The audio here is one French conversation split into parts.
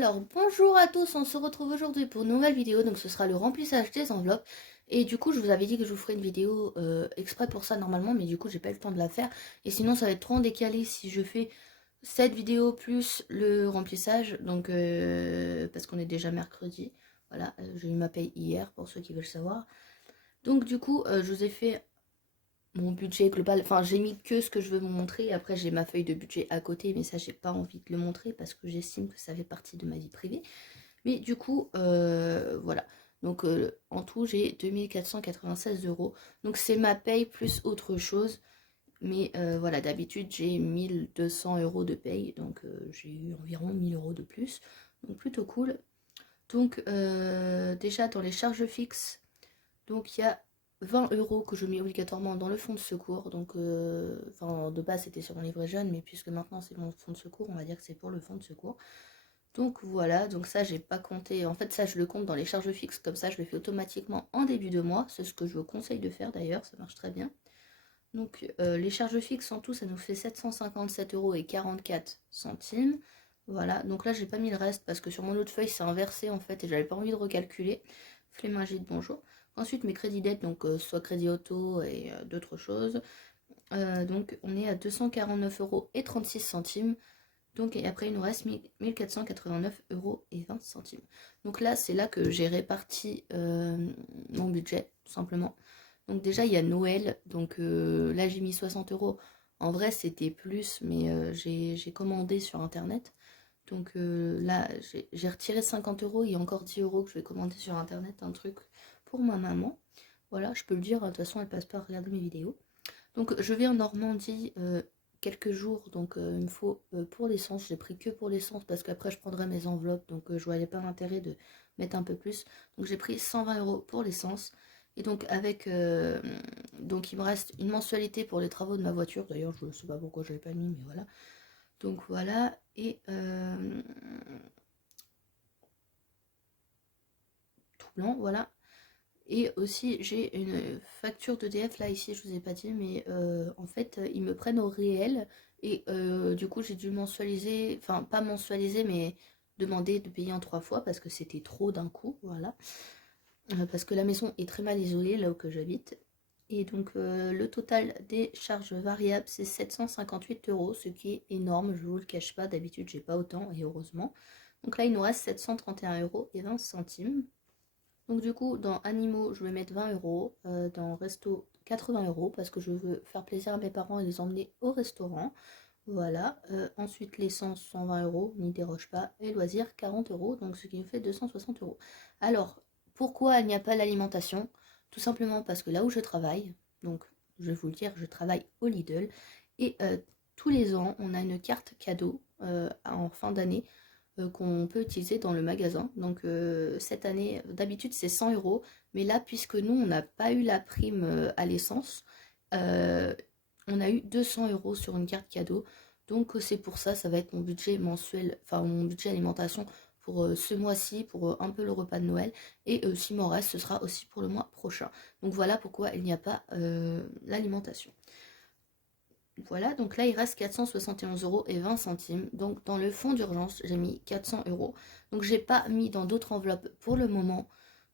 Alors bonjour à tous, on se retrouve aujourd'hui pour une nouvelle vidéo, donc ce sera le remplissage des enveloppes. Et du coup je vous avais dit que je vous ferai une vidéo exprès pour ça normalement, mais du coup j'ai pas eu le temps de la faire. Et sinon ça va être trop en décalé si je fais cette vidéo plus le remplissage, donc parce qu'on est déjà mercredi. Voilà, j'ai eu ma paye hier pour ceux qui veulent savoir. Donc du coup je vous ai fait mon budget global, enfin j'ai mis que ce que je veux vous montrer, après j'ai ma feuille de budget à côté, mais ça j'ai pas envie de le montrer parce que j'estime que ça fait partie de ma vie privée. Mais du coup, voilà. Donc en tout, j'ai 2496 €. Donc c'est ma paye plus autre chose. Mais voilà, d'habitude, j'ai 1200 € de paye. Donc j'ai eu environ 1000 € de plus. Donc plutôt cool. Donc déjà dans les charges fixes, donc il y a 20 € que je mets obligatoirement dans le fonds de secours. Donc, enfin, de base c'était sur mon livret jeune, mais puisque maintenant c'est mon fonds de secours, on va dire que c'est pour le fonds de secours. Donc voilà, donc ça j'ai pas compté, en fait ça je le compte dans les charges fixes, comme ça je le fais automatiquement en début de mois, c'est ce que je vous conseille de faire d'ailleurs, ça marche très bien. Donc les charges fixes en tout ça nous fait 757,44 €. Voilà, donc là j'ai pas mis le reste parce que sur mon autre feuille c'est inversé en fait et j'avais pas envie de recalculer. Flémingite, bonjour. Ensuite mes crédits dettes, donc soit crédit auto et d'autres choses. Donc on est à 249,36 €. Donc, et après, il nous reste 1489,20 €. Donc là, c'est là que j'ai réparti mon budget, tout simplement. Donc déjà, il y a Noël. Donc là, j'ai mis 60 €. En vrai, c'était plus, mais j'ai commandé sur Internet. Donc là, j'ai retiré 50 €. Il y a encore 10 € que je vais commander sur Internet, un truc pour ma maman. Voilà, je peux le dire, de toute façon, elle passe pas à regarder mes vidéos. Donc je vais en Normandie quelques jours, donc il me faut pour l'essence, j'ai pris que pour l'essence parce qu'après je prendrai mes enveloppes, donc je voyais pas l'intérêt de mettre un peu plus. Donc j'ai pris 120 € pour l'essence. Et donc avec donc il me reste une mensualité pour les travaux de ma voiture. D'ailleurs je ne sais pas pourquoi je l'ai pas mis, mais voilà. Donc voilà. Et tout blanc, voilà. Et aussi, j'ai une facture d'EDF, là, ici, je vous ai pas dit, mais en fait, ils me prennent au réel. Et du coup, j'ai dû mensualiser, enfin, pas mensualiser, mais demander de payer en 3 fois parce que c'était trop d'un coup, voilà. Parce que la maison est très mal isolée, là où que j'habite. Et donc, le total des charges variables, c'est 758 €, ce qui est énorme, je vous le cache pas. D'habitude, j'ai pas autant, et heureusement. Donc là, il nous reste 731,20 €. Donc du coup, dans animaux, je vais mettre 20 €, dans resto 80 € parce que je veux faire plaisir à mes parents et les emmener au restaurant. Voilà. Ensuite, l'essence 120 €, n'y déroge pas. Et loisirs 40 €, donc ce qui nous fait 260 €. Alors, pourquoi il n'y a pas l'alimentation? Tout simplement parce que là où je travaille, donc je vais vous le dire, je travaille au Lidl. Et tous les ans, on a une carte cadeau en fin d'année qu'on peut utiliser dans le magasin. Donc cette année, d'habitude c'est 100 €, mais là puisque nous on n'a pas eu la prime à l'essence, euh, on a eu 200 € sur une carte cadeau. Donc c'est pour ça, ça va être mon budget mensuel, enfin mon budget alimentation pour ce mois-ci, pour un peu le repas de Noël. Et s'il m'en reste, ce sera aussi pour le mois prochain. Donc voilà pourquoi il n'y a pas l'alimentation. Voilà, donc là il reste 471,20 €. Donc dans le fonds d'urgence, j'ai mis 400 €. Donc j'ai pas mis dans d'autres enveloppes pour le moment.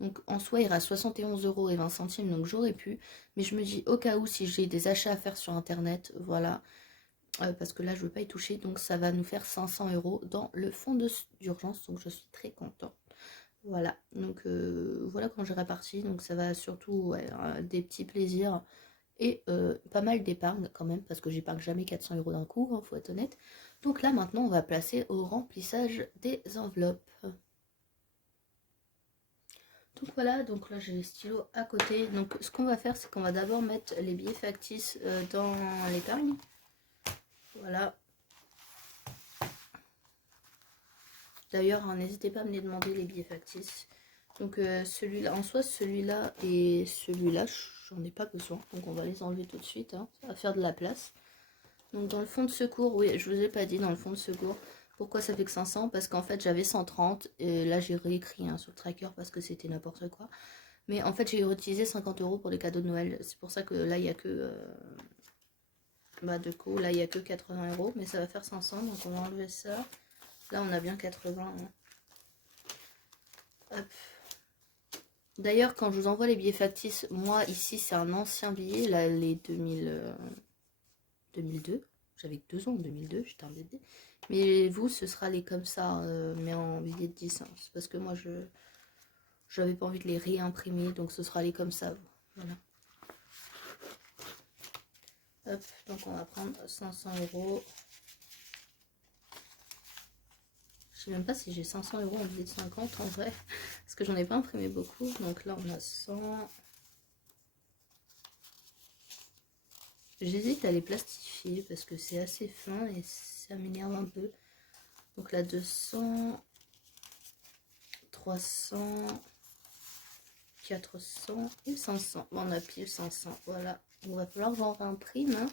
Donc en soi il reste 71,20 €, donc j'aurais pu. Mais je me dis au cas où si j'ai des achats à faire sur internet, voilà. Parce que là je veux pas y toucher. Donc ça va nous faire 500 € dans le fonds d'urgence. Donc je suis très contente. Voilà, donc voilà quand j'ai réparti. Donc ça va surtout ouais, des petits plaisirs et pas mal d'épargne quand même, parce que j'épargne jamais 400 € d'un coup, hein, faut être honnête. Donc là maintenant on va passer au remplissage des enveloppes. Donc voilà, donc là j'ai les stylos à côté. Donc ce qu'on va faire, c'est qu'on va d'abord mettre les billets factices dans l'épargne. Voilà. D'ailleurs, hein, n'hésitez pas à me les demander les billets factices. Donc celui-là, en soi celui-là et celui-là, j'en ai pas besoin. Donc on va les enlever tout de suite, hein. Ça va faire de la place. Donc dans le fonds de secours, oui, je vous ai pas dit dans le fonds de secours. Pourquoi ça fait que 500? Parce qu'en fait j'avais 130. Et là j'ai réécrit hein, sur le tracker parce que c'était n'importe quoi. Mais en fait j'ai utilisé 50 € pour les cadeaux de Noël. C'est pour ça que là il n'y a que... bah du coup là il n'y a que 80 €. Mais ça va faire 500. Donc on va enlever ça. Là on a bien 80. Hein. Hop. D'ailleurs, quand je vous envoie les billets factices, moi ici c'est un ancien billet, là les 2002. J'avais que 2 ans en 2002, j'étais un bébé. Mais vous, ce sera les comme ça, mais en billet de 10. Hein. C'est parce que moi, je n'avais pas envie de les réimprimer, donc ce sera les comme ça. Voilà. Hop, donc on va prendre 500 euros. Je sais même pas si j'ai 500 euros en billet de 50 en vrai, parce que j'en ai pas imprimé beaucoup. Donc là, on a 100. J'hésite à les plastifier parce que c'est assez fin et ça m'énerve un peu. Donc là, 200, 300, 400 et 500. Bon, on a pile 500. Voilà. Il va falloir voir un prime. Hein.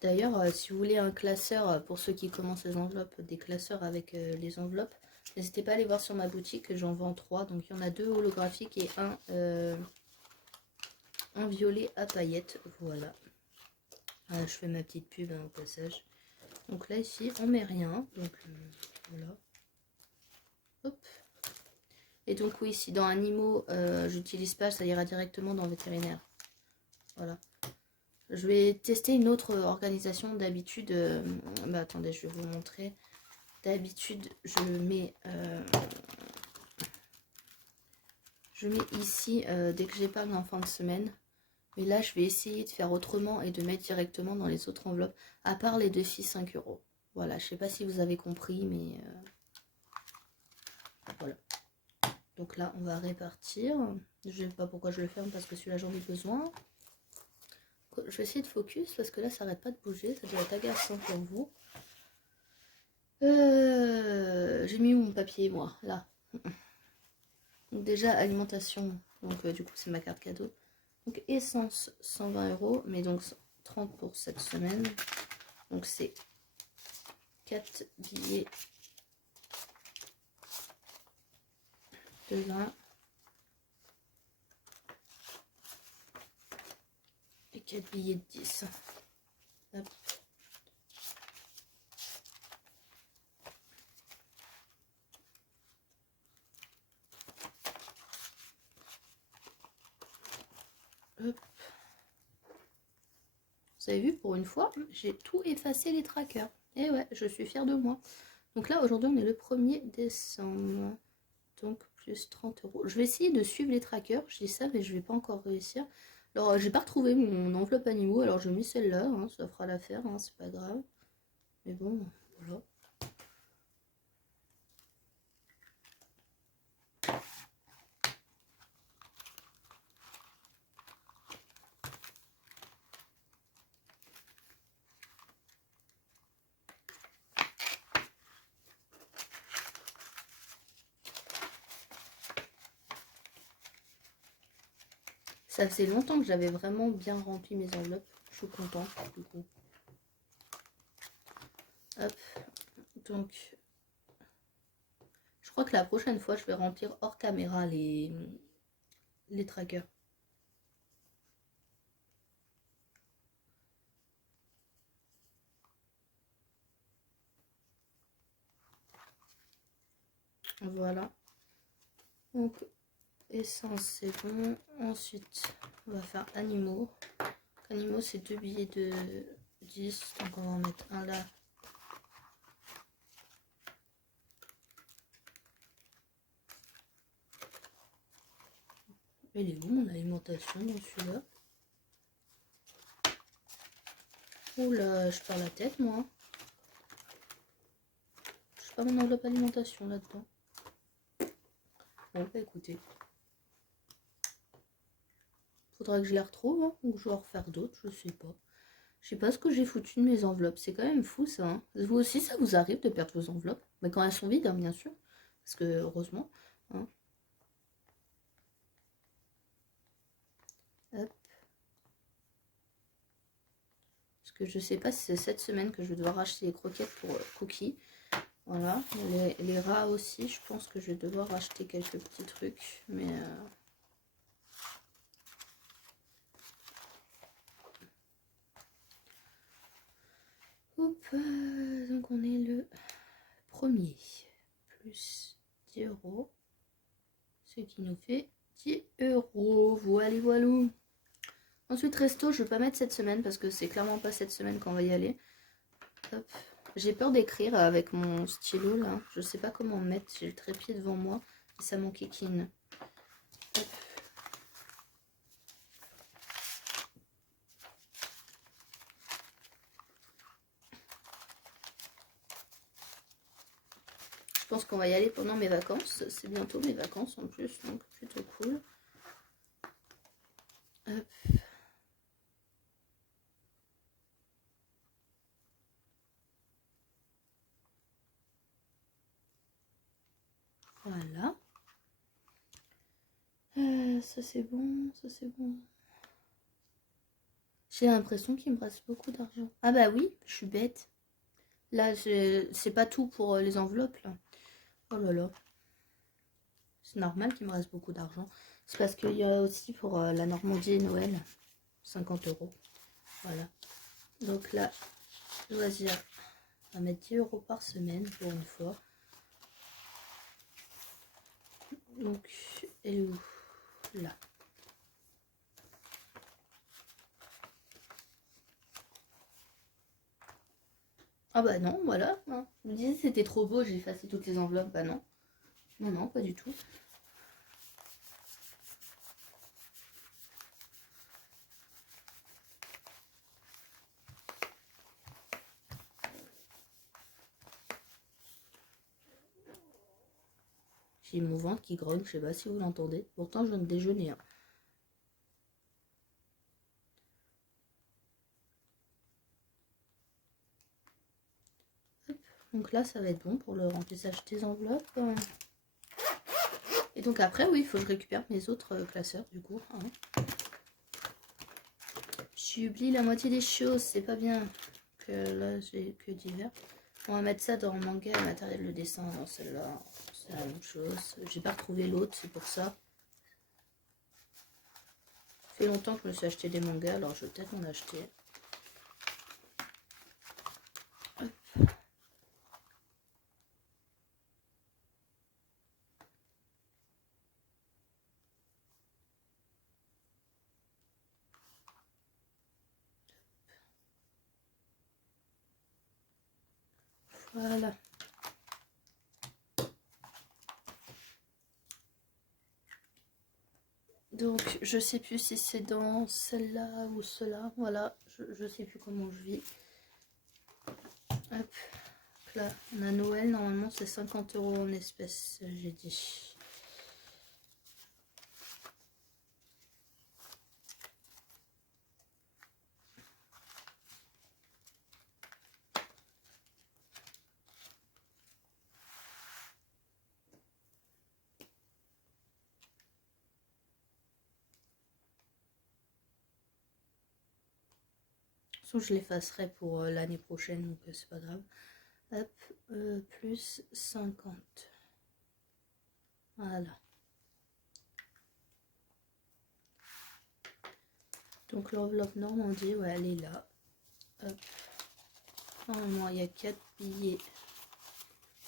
D'ailleurs, si vous voulez un classeur, pour ceux qui commencent les enveloppes, des classeurs avec les enveloppes, n'hésitez pas à aller voir sur ma boutique, j'en vends 3. Donc il y en a 2 holographiques et un violet à paillettes. Voilà. Je fais ma petite pub hein, au passage. Donc là, ici, on met rien. Donc voilà. Hop. Et donc oui, si dans Animaux, j'utilise pas, ça ira directement dans Vétérinaire. Voilà. Je vais tester une autre organisation. D'habitude, bah attendez, je vais vous montrer. D'habitude, je mets ici dès que j'épargne en fin de semaine. Mais là, je vais essayer de faire autrement et de mettre directement dans les autres enveloppes, à part les 2 filles 5 euros. Voilà, je sais pas si vous avez compris, mais voilà. Donc là, on va répartir. Je ne sais pas pourquoi je le ferme, parce que celui-là, j'en ai besoin. Je vais essayer de focus, parce que là, ça n'arrête pas de bouger. Ça doit être agaçant pour vous. J'ai mis où mon papier, moi? Là. Donc déjà, alimentation. Donc du coup, c'est ma carte cadeau. Donc essence, 120 euros. Mais donc 30 pour cette semaine. Donc c'est 4 billets de 20. Et 4 billets de 10. Hop. Hop. Vous avez vu, pour une fois, j'ai tout effacé les trackers. Et ouais, je suis fière de moi. Donc là, aujourd'hui, on est le 1er décembre. Donc, plus 30 euros. Je vais essayer de suivre les trackers. Je dis ça, mais je vais pas encore réussir. Alors, j'ai pas retrouvé mon enveloppe animaux. Alors, je mets celle-là. Hein, ça fera l'affaire. Hein, c'est pas grave. Mais bon, voilà. Ça faisait longtemps que j'avais vraiment bien rempli mes enveloppes. Je suis contente du coup. Hop. Donc, je crois que la prochaine fois, je vais remplir hors caméra les trackers. Voilà. Donc, essence, c'est bon. Ensuite, on va faire animaux. Animaux, c'est 2 billets de 10. Donc, on va en mettre un là. Il est où mon alimentation dans celui-là? Oula, je perds la tête, moi. Je sais pas mon enveloppe alimentation là-dedans. Bon, bah écoutez. Faudra que je les retrouve, hein, ou je vais en refaire d'autres, je sais pas. Je sais pas ce que j'ai foutu de mes enveloppes. C'est quand même fou, ça. Hein. Vous aussi, ça vous arrive de perdre vos enveloppes? Mais quand elles sont vides, hein, bien sûr. Parce que, heureusement. Hein. Hop. Parce que je sais pas si c'est cette semaine que je vais devoir acheter les croquettes pour Cookie. Voilà. Les rats aussi, je pense que je vais devoir acheter quelques petits trucs. Mais... plus 10 euros. Ce qui nous fait 10 euros. Voilà, voilà. Ensuite, resto, je ne vais pas mettre cette semaine parce que c'est clairement pas cette semaine qu'on va y aller. Hop. J'ai peur d'écrire avec mon stylo là. Je sais pas comment mettre. J'ai le trépied devant moi et ça m'enquiquine. Hop. Je pense qu'on va y aller pendant mes vacances. C'est bientôt mes vacances en plus, donc plutôt cool. Hop. Voilà. Ça c'est bon, ça c'est bon. J'ai l'impression qu'il me reste beaucoup d'argent. Ah bah oui, je suis bête. Là, c'est pas tout pour les enveloppes là. Oh là là. C'est normal qu'il me reste beaucoup d'argent. C'est parce qu'il y a aussi pour la Normandie et Noël, 50 euros. Voilà. Donc là, loisir, on va mettre 10 euros par semaine pour une fois. Donc, elle est où? Là. Ah bah non, voilà. Hein. Je me disais c'était trop beau, j'ai effacé toutes les enveloppes. Bah non. Non, non, pas du tout. J'ai mon ventre qui grogne, je sais pas si vous l'entendez. Pourtant, je viens de déjeuner. Hein. Hop. Donc là, ça va être bon pour le remplissage des enveloppes. Et donc après, oui, il faut que je récupère mes autres classeurs, du coup. Hein. J'oublie la moitié des choses, c'est pas bien. Que là, j'ai que divers. On va mettre ça dans manga et matériel de dessin. Dans celle-là, c'est la même chose. J'ai pas retrouvé l'autre, c'est pour ça. Ça fait longtemps que je me suis acheté des mangas, alors je vais peut-être en acheter. Hop. Voilà. Donc, je sais plus si c'est dans celle-là ou cela. Voilà, je sais plus comment je vis. Hop. Là, on a Noël. Normalement, c'est 50 euros en espèces, j'ai dit. Je l'effacerai pour l'année prochaine, donc c'est pas grave. Hop, plus 50. Voilà. Donc l'enveloppe Normandie, ouais, elle est là. Hop. Normalement, il y a 4 billets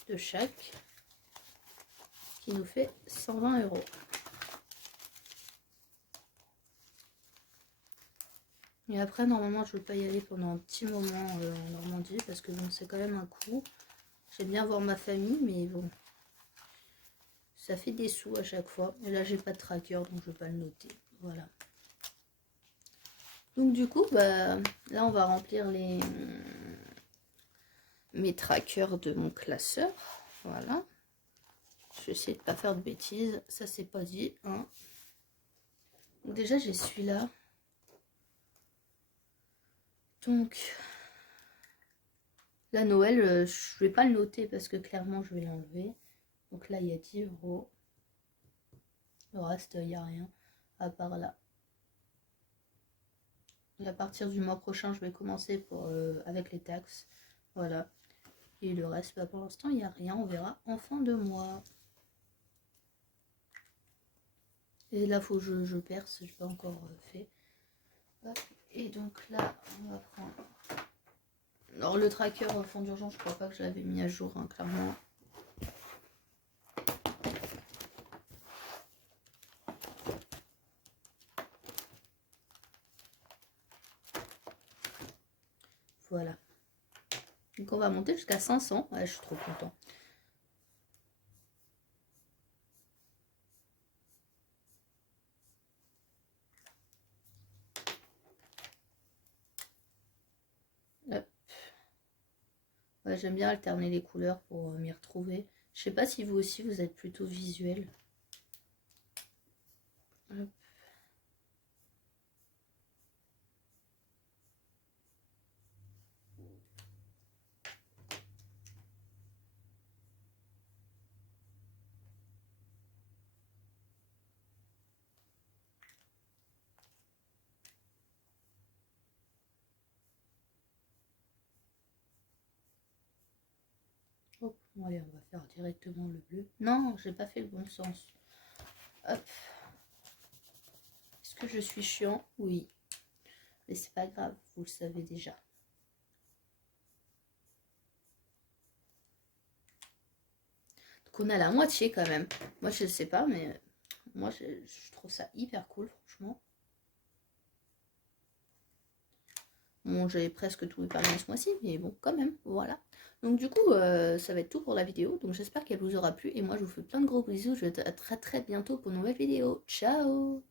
de chaque qui nous fait 120 euros. Et après, normalement, je ne veux pas y aller pendant un petit moment en Normandie parce que bon, c'est quand même un coup. J'aime bien voir ma famille, mais bon, ça fait des sous à chaque fois. Et là, j'ai pas de tracker, donc je ne vais pas le noter. Voilà. Donc du coup, bah, là, on va remplir mes trackers de mon classeur. Voilà. Je vais essayer de ne pas faire de bêtises. Ça, c'est pas dit. Hein. Donc déjà, j'ai celui-là. Donc, la Noël, je vais pas le noter parce que clairement, je vais l'enlever. Donc là, il y a 10 euros. Le reste, il n'y a rien à part là. Et à partir du mois prochain, je vais commencer avec les taxes. Voilà. Et le reste, bah, pour l'instant, il n'y a rien. On verra en fin de mois. Et là, il faut que je perce. Je n'ai pas encore fait. Hop. Et donc là, on va prendre... Alors le tracker fonds d'urgence, je crois pas que je l'avais mis à jour, hein, clairement. Voilà. Donc on va monter jusqu'à 500. Ouais, je suis trop content. Hop. Ouais, j'aime bien alterner les couleurs pour m'y retrouver. Je sais pas si vous aussi vous êtes plutôt visuel. Hop. Hop. Allez, on va faire directement le bleu. Non, j'ai pas fait le bon sens. Hop. Est-ce que je suis chiant? Oui. Mais c'est pas grave, vous le savez déjà. Donc on a la moitié quand même. Moi je sais pas, mais moi je trouve ça hyper cool, franchement. Bon, j'ai presque tout épargné ce mois-ci, mais bon, quand même, voilà. Donc du coup, ça va être tout pour la vidéo. Donc j'espère qu'elle vous aura plu. Et moi, je vous fais plein de gros bisous. Je vous dis à très très bientôt pour une nouvelle vidéo. Ciao!